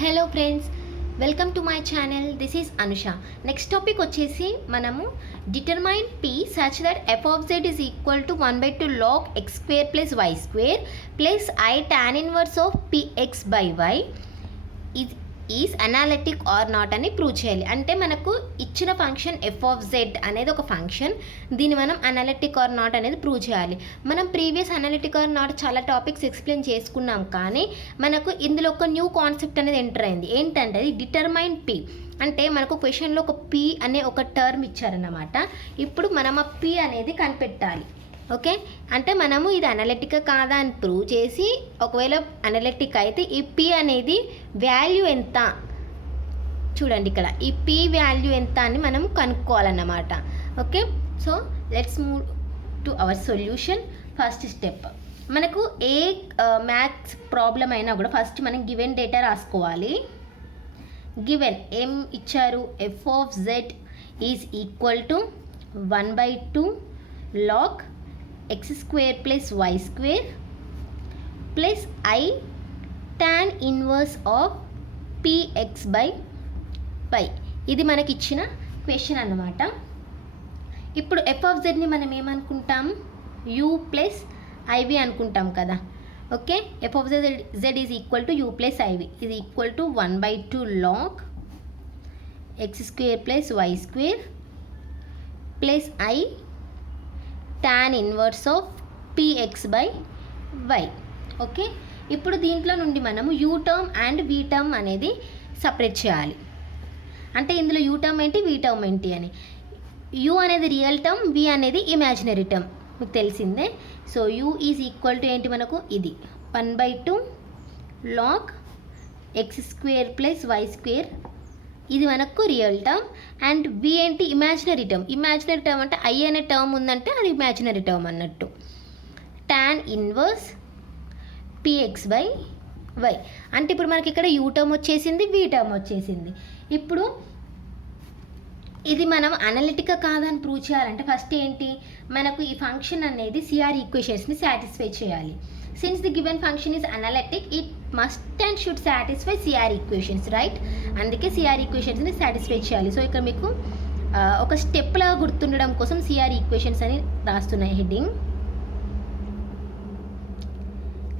Hello friends, welcome to my channel. This is Anusha. Next topic వచ్చేసి మనము determine p such that f of z is equal to 1/2 log x square plus y square plus I tan inverse of px by y is analytic or not అని prove చేయాలి. అంటే మనకు ఇచ్చిన function F of Z అనేది ఒక function, దీన్ని మనం analytic or not అనేది ప్రూవ్ చేయాలి. మనం ప్రీవియస్ అనాలిటిక్ ఆర్ నాట్ చాలా టాపిక్స్ ఎక్స్ప్లెయిన్ చేసుకున్నాం, కానీ మనకు ఇందులో ఒక న్యూ కాన్సెప్ట్ అనేది ఎంటర్ అయింది. ఏంటంటే అది డిటర్మైన్ పి. అంటే మనకు క్వశ్చన్లో ఒక పి అనే ఒక టర్మ్ ఇచ్చారన్నమాట. ఇప్పుడు మనం ఆ పి అనేది కనిపెట్టాలి. ఓకే, అంటే మనము ఇది అనలిటిక్ కాదా అని ప్రూవ్ చేసి, ఒకవేళ అనలిటిక్ అయితే ఈ పి అనేది వాల్యూ ఎంత, చూడండి ఇక్కడ ఈ పి వాల్యూ ఎంత అని మనం కనుక్కోవాలన్నమాట. Okay, so let's move to our solution. First step, మనకు ఏ మ్యాథ్స్ ప్రాబ్లం అయినా కూడా ఫస్ట్ మనం గివెన్ డేటా రాసుకోవాలి. గివెన్ ఏం ఇచ్చారు, F of Z is equal to 1/2 log x square plus y square plus I tan inverse of px by y. ఇది మనకి ఇచ్చిన క్వశ్చన్ అన్నమాట. ఇప్పుడు ఎఫ్ ఆఫ్ జెడ్ని మనం ఏమనుకుంటాం, u ప్లస్ ఐవి అనుకుంటాం కదా. Okay, F of Z is equal to u plus IV is equal to 1/2 log x square plus y square plus I tan inverse of px by y. Okay, ఇప్పుడు దీంట్లో నుండి మనము u term and v term అనేది separate చేయాలి. అంటే ఇందులో u term ఏంటి, v term ఏంటి అని. u అనేది రియల్ టర్మ్, v అనేది ఇమాజినరీ టర్మ్, మీకు తెలిసిందే. So u is equal to ఏంటి మనకు, ఇది 1/2 log x square plus y square, ఇది మనకు రియల్ టర్మ్. అండ్ వి ఏంటి, ఇమాజినరీ టర్మ్. ఇమాజినరీ టర్మ్ అంటే ఐ అనే టర్మ్ ఉందంటే అది ఇమాజినరీ టర్మ్ అన్నట్టు. Tan inverse p x by y. అంటే ఇప్పుడు మనకి ఇక్కడ యూ టర్మ్ వచ్చేసింది, వి టర్మ్ వచ్చేసింది. ఇప్పుడు ఇది మనం అనలిటిక్ కాదని ప్రూవ్ చేయాలంటే ఫస్ట్ ఏంటి, మనకు ఈ ఫంక్షన్ అనేది సిఆర్ ఈక్వేషన్స్ని సాటిస్ఫై చేయాలి. Since the given function is analytic, it must and should satisfy CR equations, right? అందుకే సిఆర్ ఈక్వేషన్స్ని సాటిస్ఫై చేయాలి. సో ఇక్కడ మీకు ఒక స్టెప్లా గుర్తుండడం కోసం సిఆర్ ఈక్వేషన్స్ అని రాస్తున్నాయి హెడ్డింగ్.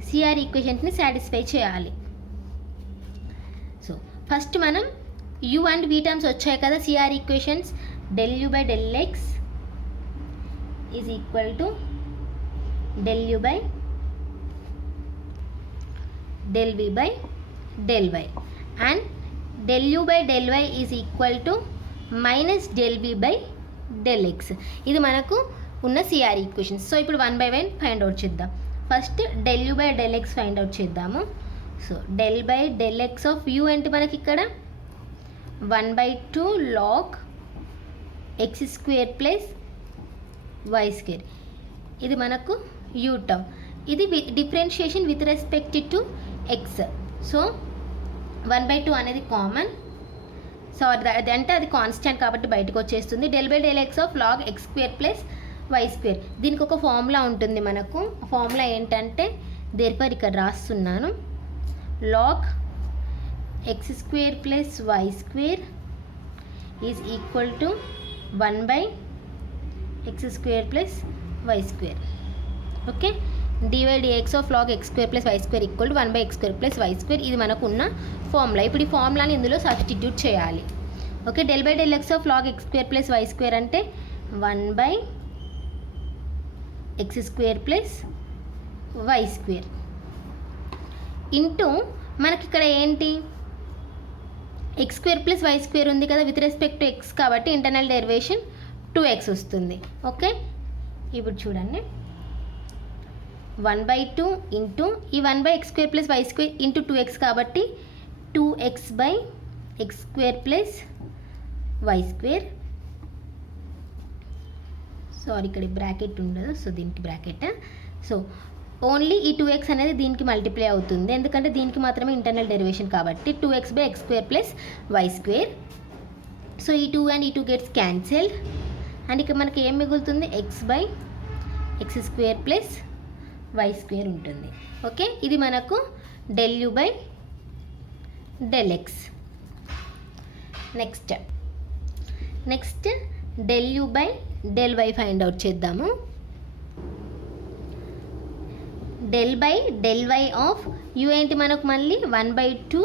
సిఆర్ ఈక్వేషన్స్ని సాటిస్ఫై చేయాలి. సో ఫస్ట్ మనం యూ అండ్ వి టర్మ్స్ వచ్చాయి కదా, CR equations. Del u by del x is equal to del u by del v by del y and del u by del y is equal to minus del v by del x. ఇది మనకు ఉన్న CR equations. So ఇప్పుడు 1/1 find out చేద్దాం. First del u by del x find out చేద్దాము. So del by del x of u అంటే మనకి ఇక్కడ 1/2 log x square plus y square, ఇది మనకు u టర్మ్. ఇది differentiation with respect to x. So 1/2 అనేది common, so అది అంటే అది కాన్స్టెంట్ కాబట్టి బయటకు వచ్చేస్తుంది. Del by del x of log x square plus y square. దీనికి ఒక ఫార్ములా ఉంటుంది మనకు. ఫార్ములా ఏంటంటే దేర్ఫర్ ఇక్కడ రాస్తున్నాను, log x square plus y square is equal to 1/x square plus y square. Okay, dy dx of log x square plus y square equal to 1/x square plus y square. ఇది మనకు ఉన్న formula. ఇప్పుడు ఈ ఫార్ములాని ఇందులో substitute చేయాలి. Okay, del by del x of log x square plus y square అంటే 1/x square plus y square into మనకి ఇక్కడ ఏంటి, x square plus y square ఉంది కదా, విత్ రెస్పెక్ట్ టు ఎక్స్ కాబట్టి ఇంటర్నల్ డెరివేషన్ 2x వస్తుంది. Okay, ఇప్పుడు చూడండి 1/2 ఇంటూ ఈ 1/x square plus y square into 2x కాబట్టి 2x by x square plus y square. Sorry, ఇక్కడ బ్రాకెట్ ఉండదు, సో దీనికి బ్రాకెట్. సో ఓన్లీ ఈ 2x అనేది దీనికి మల్టిప్లై అవుతుంది, ఎందుకంటే దీనికి మాత్రమే ఇంటర్నల్ డెరివేషన్ కాబట్టి 2x by x square plus y square. So ఈ 2 అండ్ ఈ 2 గెట్స్ క్యాన్సిల్, అండ్ ఇక్కడ మనకి ఏం మిగులుతుంది, x by x square plus y square ఉంటుంది. ఓకే, ఇది మనకు del u by del x. Next del u by del y find out చేద్దాము. del by del y of u ఏంటి మనకు మళ్ళీ 1/2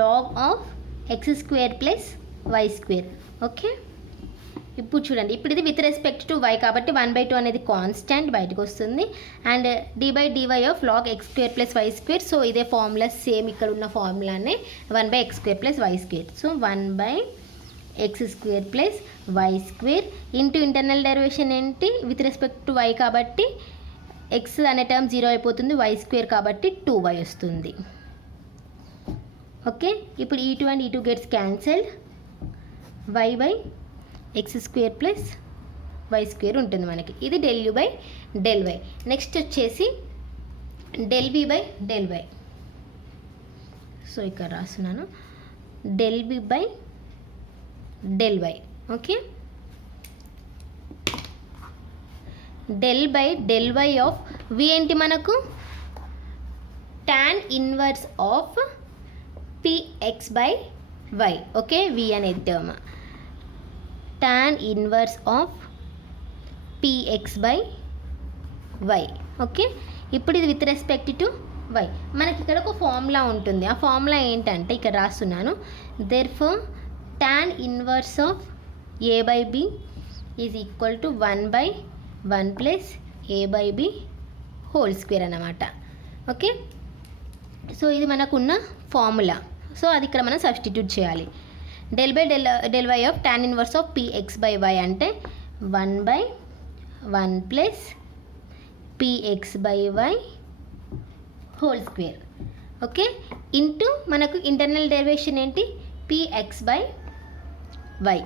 log ఆఫ్ x square plus y square. Okay, ఇప్పుడు చూడండి, ఇప్పుడు ఇది విత్ రెస్పెక్ట్ టు y కాబట్టి 1/2 అనేది కాన్స్టెంట్ బయటకు వస్తుంది. And d/dy of log x square plus y square. So ఇదే ఫార్ములా సేమ్ ఇక్కడ ఉన్న ఫార్ములానే 1/x square plus y square. So 1/x square plus y square into internal derivation ఏంటి with respect to y కాబట్టి x అనే term 0 అయిపోతుంది, y square కాబట్టి 2y వస్తుంది. Okay, ఇప్పుడు e2 and e2 gets cancelled, y by x square plus y square ఉంటుంది మనకి. ఇది del u by del y. Next వచ్చేసి del v by del y. So ఇక్కడ రాస్తున్నాను del v by del y. Okay, del by del y of v ఏంటి మనకు tan inverse of px by y. Okay, v అనేది term tan inverse of px by y. Okay, ఇప్పుడు ఇది with respect to y. మనకి ఇక్కడ ఒక formula ఉంటుంది, ఆ ఫార్ములా ఏంటంటే ఇక్కడ రాస్తున్నాను, therefore tan inverse of a by b is equal to 1/1 plus a by b whole square అన్నమాట. ఓకే, సో ఇది మనకున్న ఫార్ములా. సో అది ఇక్కడ మనం సబ్స్టిట్యూట్ చేయాలి. del by del y of tan inverse of px by y అంటే 1/1 plus px by y whole square. Okay, into మనకు internal derivation ఏంటి px by y.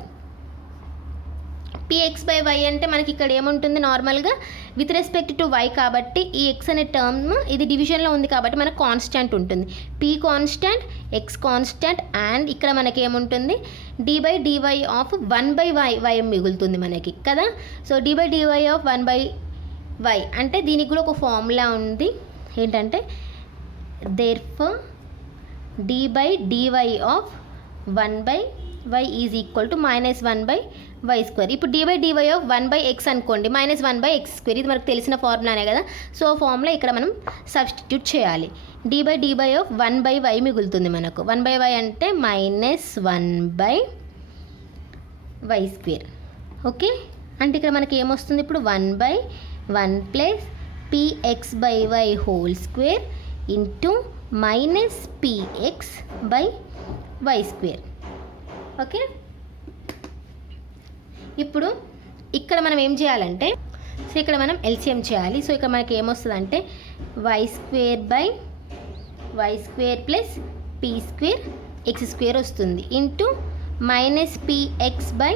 px by y అంటే మనకి ఇక్కడ ఏముంటుంది నార్మల్గా విత్ రెస్పెక్ట్ టు y కాబట్టి ఈ x అనే టర్మ్ ఇది డివిజన్లో ఉంది కాబట్టి మనకు కాన్స్టెంట్ ఉంటుంది. p constant, x constant, and ఇక్కడ మనకి ఏముంటుంది d/dy ఆఫ్ 1/y మిగులుతుంది మనకి కదా. సో d/dy ఆఫ్ 1/y అంటే దీనికి కూడా ఒక ఫార్ములా ఉంది ఏంటంటే therefore d/dy of 1/y is equal to -1/y square. ఇప్పుడు d/dy ఆఫ్ 1/x అనుకోండి -1/x స్క్వేర్, ఇది మనకు తెలిసిన ఫార్ములానే కదా. సో ఫార్ములా ఇక్కడ మనం సబ్స్టిట్యూట్ చేయాలి. d/dy ఆఫ్ 1/y మిగులుతుంది మనకు. 1/y అంటే -1/y స్క్వేర్. ఓకే, అంటే ఇక్కడ మనకి ఏమొస్తుంది ఇప్పుడు 1/1 plus px by y whole square into -px by y square. Okay, ఇప్పుడు ఇక్కడ మనం ఏం చేయాలంటే సో ఇక్కడ మనం ఎల్సిఎం చేయాలి. సో ఇక్కడ మనకి ఏమొస్తుంది y square by y square plus p square x square వస్తుంది into -px by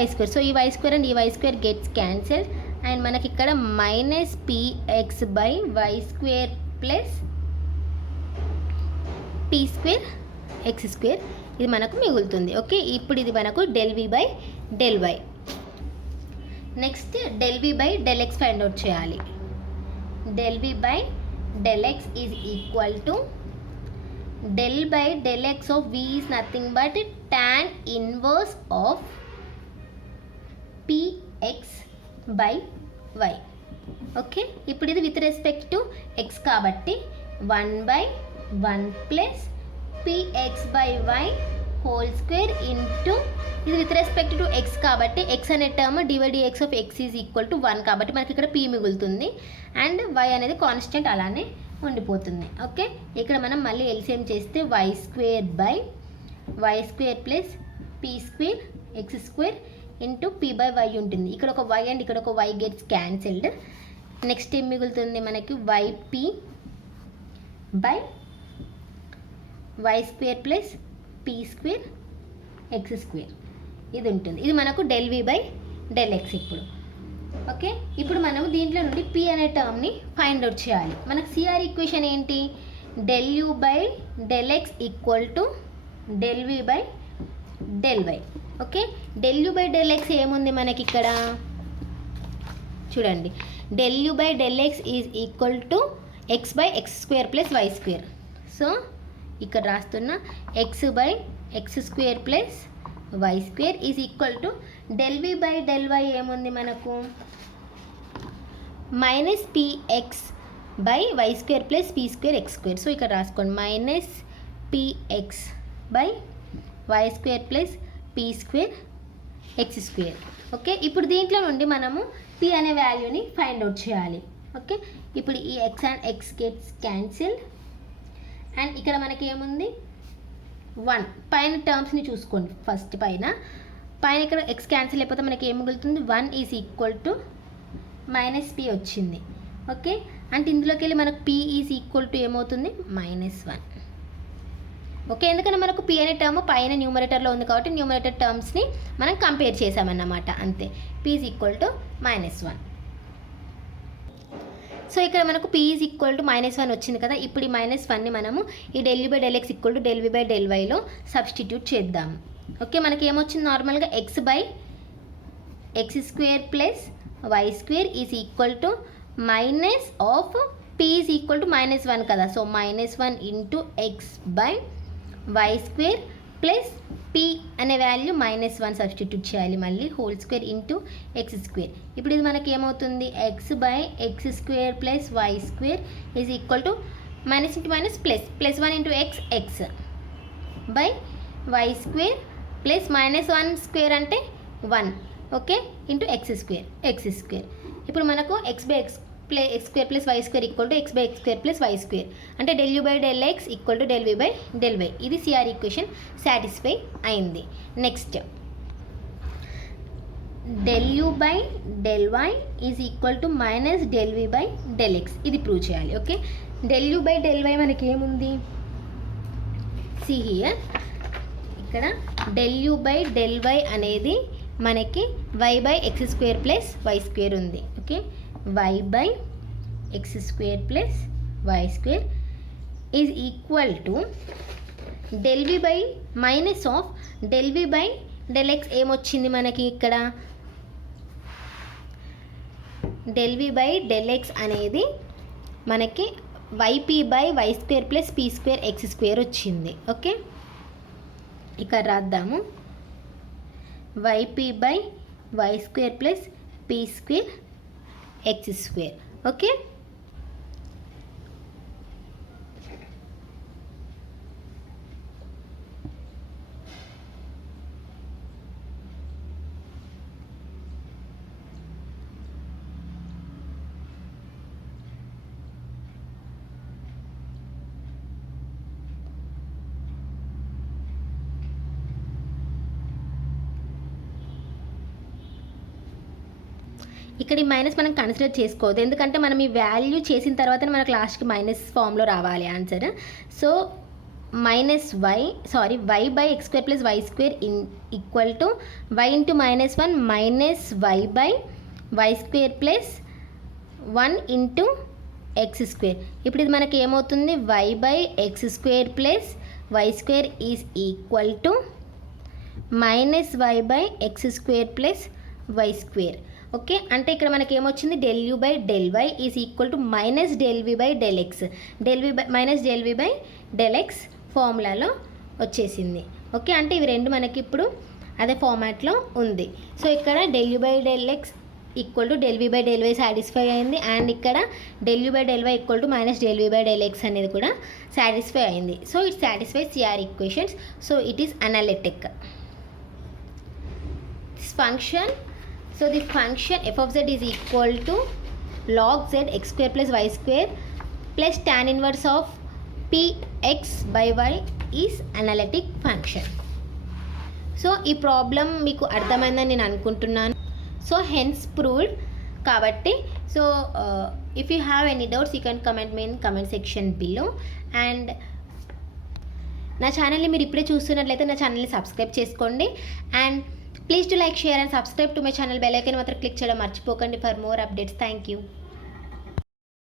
y square. So ఈ y స్క్వేర్ అండ్ ఈ y square gets cancel and మనకి ఇక్కడ -px by y square plus p square x square ఇది మనకు మిగులుతుంది. Okay, ఇప్పుడు ఇది మనకు del v by del y. Next del v by del x find out చేయాలి. del v by del x is equal to del by del x of v is nothing but tan inverse of px by y. Okay, ఇప్పుడు ఇది with respect to x కాబట్టి 1/1 plus px by y whole square into ఇది with respect to x కాబట్టి x అనే term d/dx of x is equal to 1 కాబట్టి మనకి ఇక్కడ p మిగులుతుంది అండ్ y అనేది కాన్స్టెంట్ అలానే ఉండిపోతుంది. ఓకే, ఇక్కడ మనం మళ్ళీ ఎల్సిఎం చేస్తే y square by y square plus p square x square into p by y ఉంటుంది. ఇక్కడ ఒక y అండ్ ఇక్కడ ఒక y గెట్స్ క్యాన్సిల్డ్. నెక్స్ట్ ఏం మిగులుతుంది మనకి yp by y square plus p square x square ఇది ఉంటుంది. ఇది మనకు del v by del x. ఇప్పుడు ఓకే, ఇప్పుడు మనం దీంట్లో నుండి p అనే టర్మ్ని ఫైండ్ అవుట్ చేయాలి. మనకు సిఆర్ ఈక్వేషన్ ఏంటి del u by del x equal to del v by del y. Okay, del u by del x ఏముంది మనకి ఇక్కడ చూడండి, del u by del x is equal to x బై x square plus y square. So ఇక్కడ రాస్తున్న x by x square plus y square is equal to del v by del y ఏముంది మనకు minus p x by y square plus p square x square. So ఇక్కడ రాసుకోండి minus p x by y square plus p square x square. Okay, ఇప్పుడు దీంట్లో నుండి మనము P అనే వాల్యూని ఫైండ్ అవుట్ చేయాలి. ఓకే, ఇప్పుడు ఈ X and X gets cancel and ఇక్కడ మనకి ఏముంది 1 పైన టర్మ్స్ని చూసుకోండి. ఫస్ట్ పైన ఇక్కడ ఎక్స్ క్యాన్సిల్ అయిపోతే మనకి ఏం మిగులుతుంది 1 is equal to minus P వచ్చింది. ఓకే, అంటే ఇందులోకి వెళ్ళి మనకు పి ఈజ్ ఈక్వల్ టు ఏమవుతుంది -1. ఓకే, ఎందుకంటే మనకు పి అనే టర్మ్ పైన న్యూమరేటర్లో ఉంది కాబట్టి న్యూమరేటర్ టర్మ్స్ని మనం కంపేర్ చేసామన్నమాట, అంతే. P is equal to -1. So ఇక్కడ మనకు పి ఈజ్ ఈక్వల్ టు -1 వచ్చింది కదా. ఇప్పుడు ఈ -1ని మనము ఈ del u by del x equal to del v by del వైలో సబ్స్టిట్యూట్ చేద్దాము. ఓకే, మనకి ఏమొచ్చింది నార్మల్గా x by x square plus y square is equal to minus of p is equal to -1 కదా. So -1 into x by y square plus p అనే value -1 substitute చేయాలి మళ్ళీ whole square into x square. ఇప్పుడు ఇది మనకి ఏమవుతుంది x by x square plus y square is equal to minus into minus plus 1 into x by y square plus -1 square అంటే 1. Okay, into x square. ఇప్పుడు మనకు x by x square plus y square equal to x by x square plus y square అంటే del u by del x equal to del v by del y. ఇది CR equation satisfy అయింది. Next del u by del y is equal to minus del v by del x, ఇది prove చేయాలి. Okay, del u by del y మనకి ఏముంది see here, ఇక్కడ del u by del y అనేది మనకి y by x square plus y square ఉంది. Okay, y by x square plus y square is equal to del v by minus of del v by del x ఏమొచ్చింది మనకి ఇక్కడ del v by del x అనేది మనకి yp by y square plus p square x square వచ్చింది. Okay, ఇక్కడ రాద్దాము yp by y square plus p square x square. Okay, ఇక్కడ ఈ minus మనం కన్సిడర్ చేసుకోవద్దు, ఎందుకంటే మనం ఈ వాల్యూ చేసిన తర్వాత మనకు లాస్ట్కి మైనస్ ఫామ్లో రావాలి answer. So y by x square plus y square equal to y into -1 minus y by y square plus 1 into x square. ఇప్పుడు ఇది మనకి ఏమవుతుంది y by x square plus y square is equal to minus y by x square plus y square. Okay, అంటే ఇక్కడ మనకి ఏమొచ్చింది del u by del y is equal to minus del v by del x, minus del v by del x ఫార్ములాలో వచ్చేసింది. Okay, అంటే ఇవి రెండు మనకి ఇప్పుడు అదే ఫార్మాట్లో ఉంది. సో ఇక్కడ del u by del x equal to del v by del y satisfy అయింది అండ్ ఇక్కడ del u by del y equal to minus del v by del x అనేది కూడా సాటిస్ఫై అయింది. So it satisfy CR equations. So it is analytic. This function, so the function f of z is equal to log z x square plus y square plus tan inverse of p x by y is analytic function. So ఈ problem మీకు అర్థమైందని నేను అనుకుంటున్నాను. So hence proved కాబట్టి so if you have any doubts you can comment me in comment section below. And నా ఛానల్ని మీరు ఇప్పుడే చూస్తున్నట్లయితే నా ఛానల్ని సబ్స్క్రైబ్ చేసుకోండి and please to like, share and subscribe to my channel. Bell icon మాత్రం క్లిక్ చేయడం మర్చిపోకండి for more updates. Thank you.